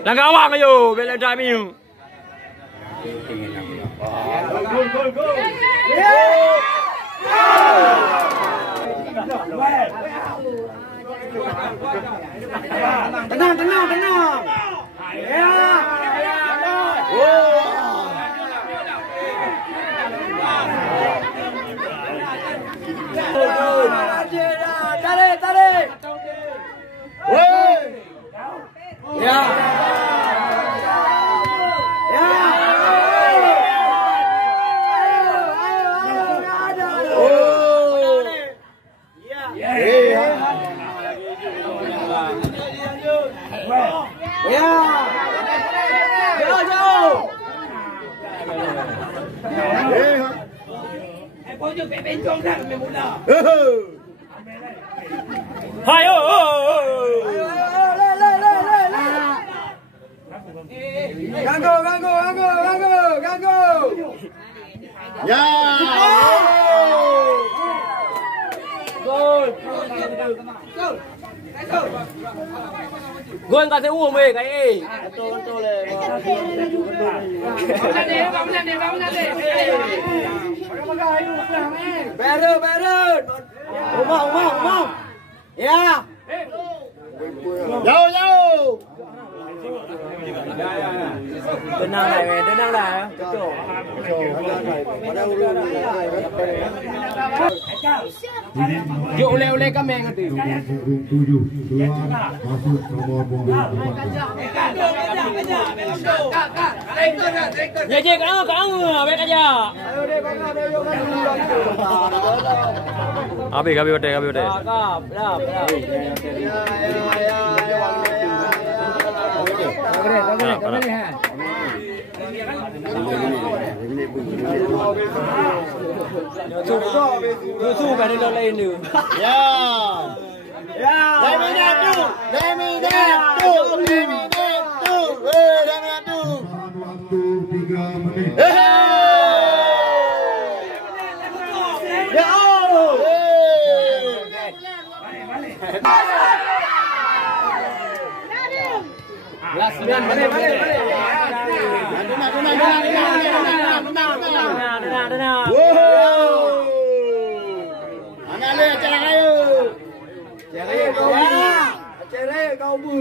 Langkah awak ayo, bela driving. Tenang. Ya. Tarik. Ya. Hayo. Ganggu. Ya. Gol kasih uang weh kai. Betul le. Beru. Umang. Ya. Jauh. Tenang lah. Betul. Yuk oleh kami ngerti. 7 masuk nomor mobil. Ya kau baik aja. Abi betul. Lu kan ada lain tu. Ya. Let me that do. Waktu 3 menit. Ya Allah. Belas 9 balik. Tenang. Mana le acara kayu? Acara kau bu.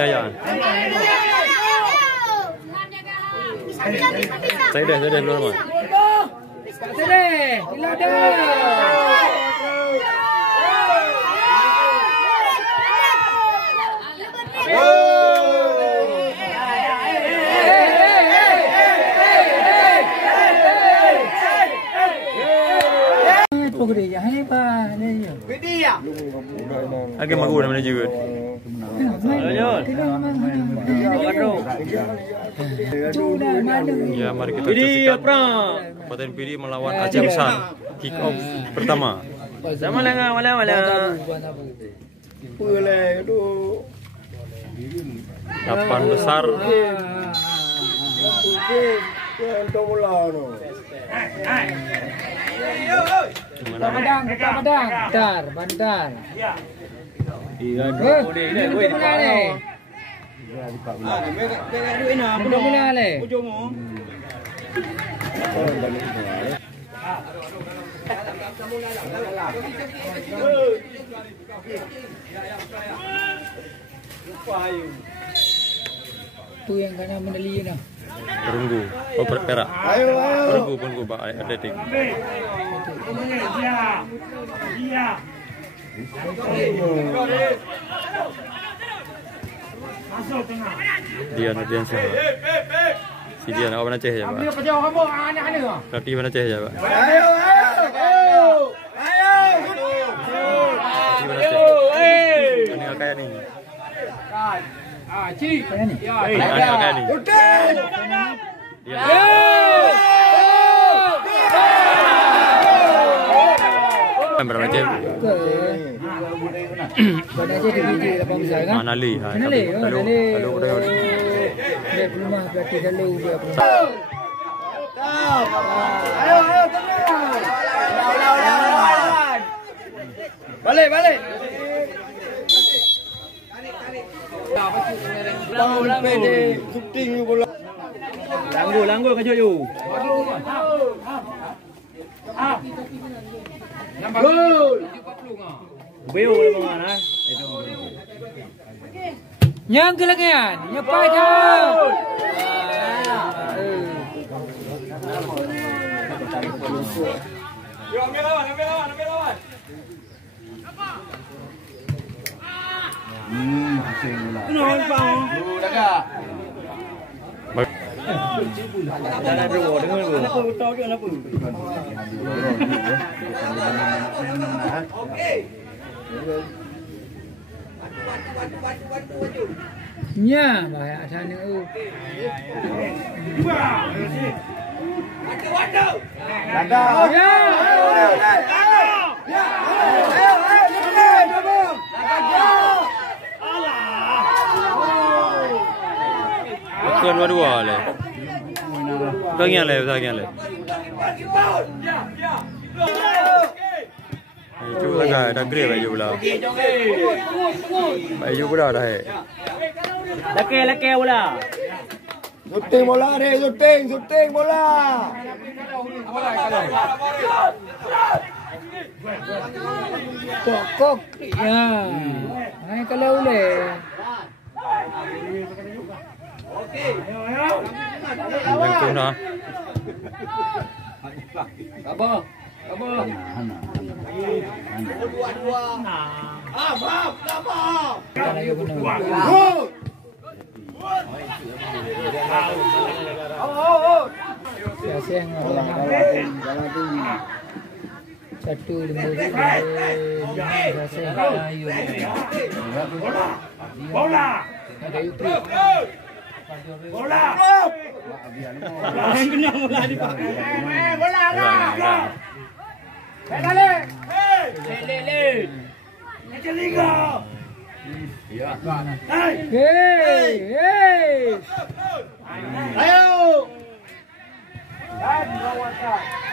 Jangan. Saya dah dulu nama. Agak magu namanya juga. Ya, mari kita saksikan Kabupaten Pidi melawan Aceh Besar. Kick off pertama. Sama lah. Lapan besar. Bandar. Tu yang kena medali ni. Perunggu, perak. Perunggu Pak Atletik. Dian siapa? Si Dian awak mana Aceh ya Pak? Latih mana Aceh ya Pak? Ayo. Ini kayak ni. Cik. Kayak ni. berapa cek? Pada aja di biji lapang besar kan? Nali, Nali, kalau udah dia rumah berarti kalau dia. Ayo tenang. Balik. Bola PD shooting bola. Langgu kaju you. Gol. Beu le mana? Yang kelengan, nyepai dah. Ambil lawan. Asing bola. Kenapa bang? Daga. Jangan dulu dengar dulu. Kenapa tahu dia kenapa? Okey. Nya, bahaya sana tu. Daga. Ya. Bukan dua-dua le. Tangian le. Itu dah grey baju pula. Baju pula dah. Leke bola. Shooting bola ni, shooting bola. Kok ya. Hai kalau le. Betul dah. Apa? Dua. Maaf. Lagi benar. Siapa yang satu lembu bola. Ada YouTube. Bola. Kena bola di pak. Bola lah. Le. Macam liga. Ya. Hey. Ayo.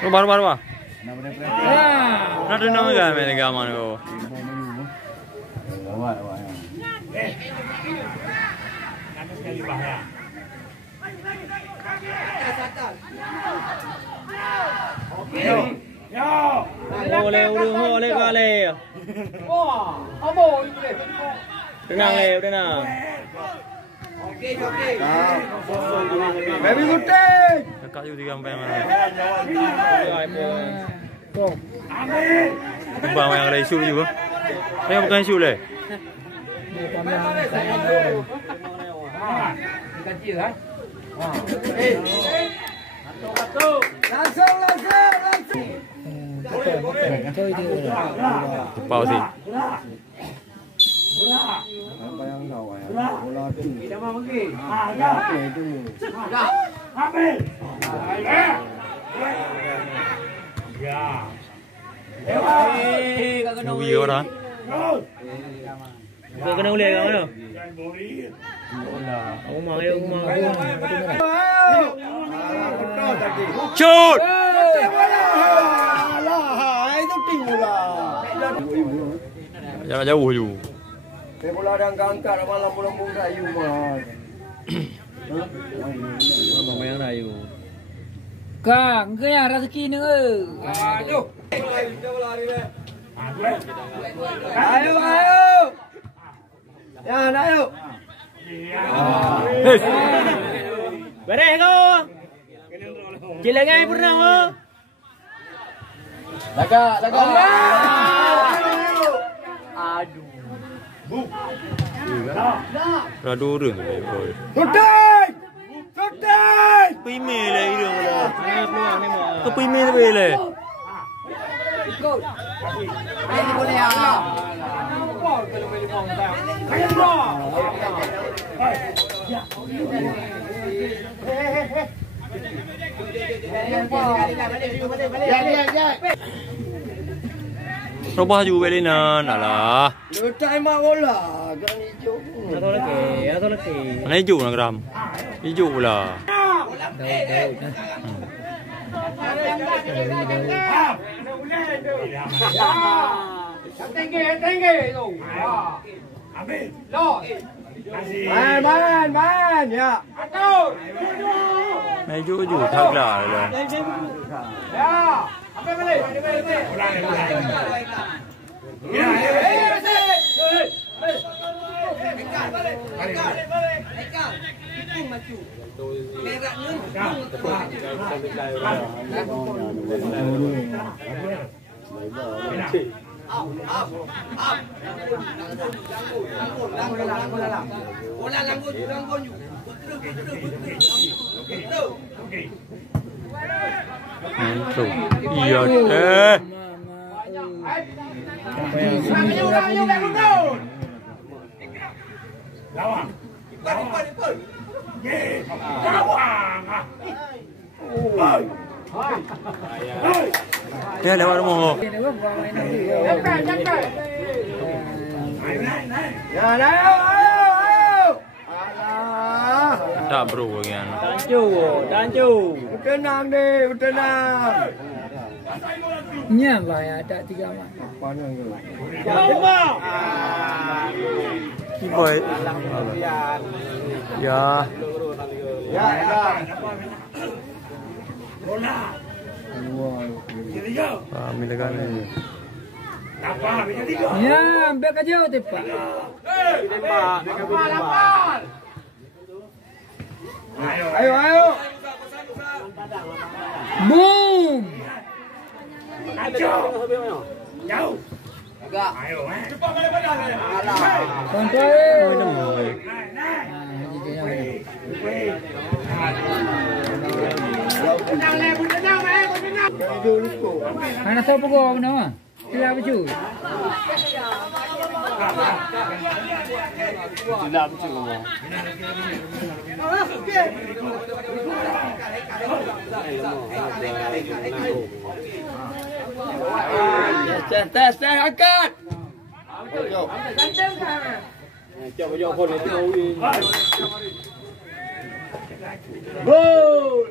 Baru. Nak nama kan mereka mana ko? Boleh kali. Wah, apa ini le? Tenang. Okey. Baby shooting. Dekat you 3 sampai mana? Kok. Bang yang ada isu juga. Yang bukan isu le. Kecil kan? Langsung. Thôi đi rồi. Bao sih? Apa yang tahu ya? Bola tu. Kita mau pergi. Itu. Ambil. Nubi orang. Kau kena ulai kau mana? Aku mau. Shoot! Itu ting bola. Jangan jauh je. Bola dah angkat malam lambung kayu mah. Main kayu. Kang, ke yang rezeki ni ke? Aduh. Ayo. Ya, ayo. Beres kau. Cilangan pernah kau. Laga. Aduh. Radu orang. Shooting! Pimel le hidung bola. Kau pimel le. Ini boleh ya. Roba haju beli nan, alah. Lutai mak bola, kan hijau. Atau lagi. Mana hijau nak gram? Hijau lah. Tinggi tu. Lo. Man, ya. Atur. Mana hijau tak lah. Ya. Apa balik? Tuh, iya deh. Dia lewat rumah. Ya, ayo. Tak bro kan. Tanju. Tenang deh, tenang. Nya bayar tak 3 mak. Boy. Ya. Ya. Milakan ni. Ya, ambil kerja tepat. Ayo. Boom. Jauh. Agak. Ayo. Kontrol. Mana tahu pokok mana mah? Tidak baju. Tidak betul kamu. Tes angkat. Gol.